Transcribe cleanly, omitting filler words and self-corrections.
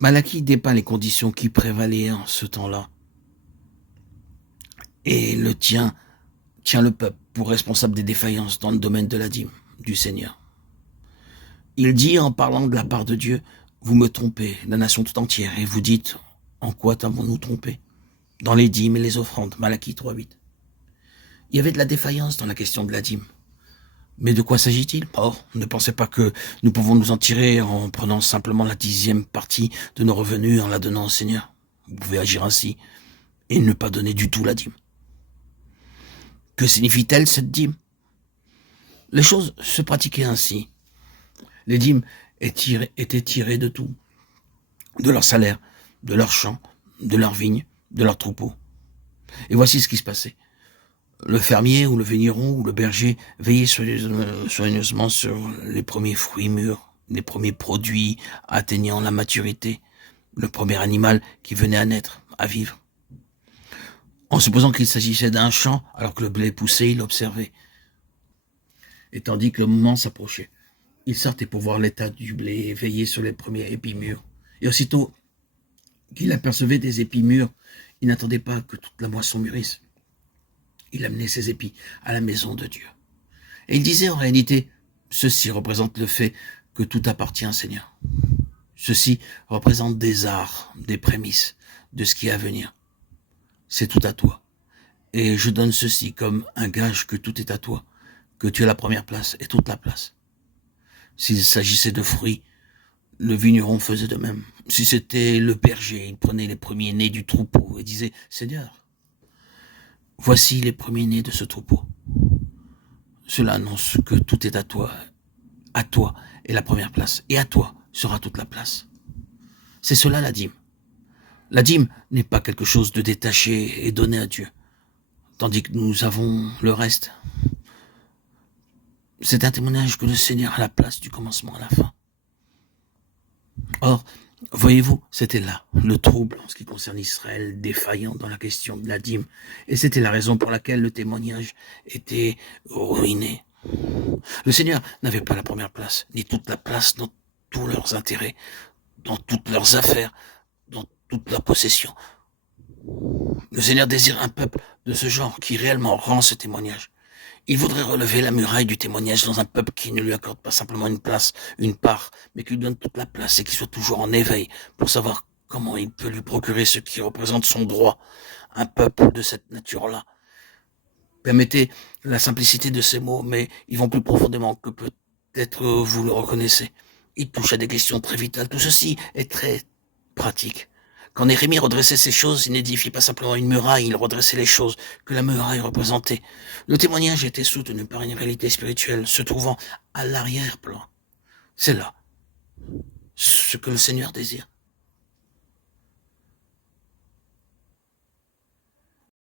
Malachie dépeint les conditions qui prévalaient en ce temps-là et tient le peuple pour responsable des défaillances dans le domaine de la dîme du Seigneur. Il dit en parlant de la part de Dieu, vous me trompez, la nation tout entière, et vous dites, en quoi t'avons-nous trompé? Dans les dîmes et les offrandes, Malachie 3.8. Il y avait de la défaillance dans la question de la dîme. Mais de quoi s'agit-il? Or, ne pensez pas que nous pouvons nous en tirer en prenant simplement la 10e partie de nos revenus en la donnant au Seigneur. Vous pouvez agir ainsi et ne pas donner du tout la dîme. Que signifie-t-elle cette dîme? Les choses se pratiquaient ainsi. Les dîmes étaient tirées de tout, de leur salaire, de leurs champs, de leurs vignes, de leurs troupeaux. Et voici ce qui se passait. Le fermier ou le vigneron ou le berger veillait soigneusement sur les premiers fruits mûrs, les premiers produits atteignant la maturité, le premier animal qui venait à naître, à vivre. En supposant qu'il s'agissait d'un champ, alors que le blé poussait, il l'observait. Et tandis que le moment s'approchait, il sortait pour voir l'état du blé et veiller sur les premiers épis mûrs. Et aussitôt qu'il apercevait des épis mûrs, il n'attendait pas que toute la moisson mûrisse. Il amenait ses épis à la maison de Dieu. Et il disait en réalité, ceci représente le fait que tout appartient au Seigneur. Ceci représente des arts, des prémices de ce qui est à venir. C'est tout à toi. Et je donne ceci comme un gage que tout est à toi, que tu as la première place et toute la place. S'il s'agissait de fruits, le vigneron faisait de même. Si c'était le berger, il prenait les premiers-nés du troupeau et disait, Seigneur, voici les premiers-nés de ce troupeau. Cela annonce que tout est à toi est la première place, et à toi sera toute la place. C'est cela la dîme. La dîme n'est pas quelque chose de détaché et donné à Dieu, tandis que nous avons le reste. C'est un témoignage que le Seigneur a la place du commencement à la fin. Or, voyez-vous, c'était là le trouble en ce qui concerne Israël, défaillant dans la question de la dîme, et c'était la raison pour laquelle le témoignage était ruiné. Le Seigneur n'avait pas la première place, ni toute la place dans tous leurs intérêts, dans toutes leurs affaires, dans toute leur possession. Le Seigneur désire un peuple de ce genre qui réellement rend ce témoignage. Il voudrait relever la muraille du témoignage dans un peuple qui ne lui accorde pas simplement une place, une part, mais qui lui donne toute la place et qui soit toujours en éveil pour savoir comment il peut lui procurer ce qui représente son droit. Un peuple de cette nature-là. Permettez la simplicité de ces mots, mais ils vont plus profondément que peut-être vous le reconnaissez. Ils touchent à des questions très vitales. Tout ceci est très pratique. Quand Néhémie redressait ces choses, il n'édifiait pas simplement une muraille, il redressait les choses que la muraille représentait. Le témoignage était soutenu par une réalité spirituelle se trouvant à l'arrière-plan. C'est là ce que le Seigneur désire.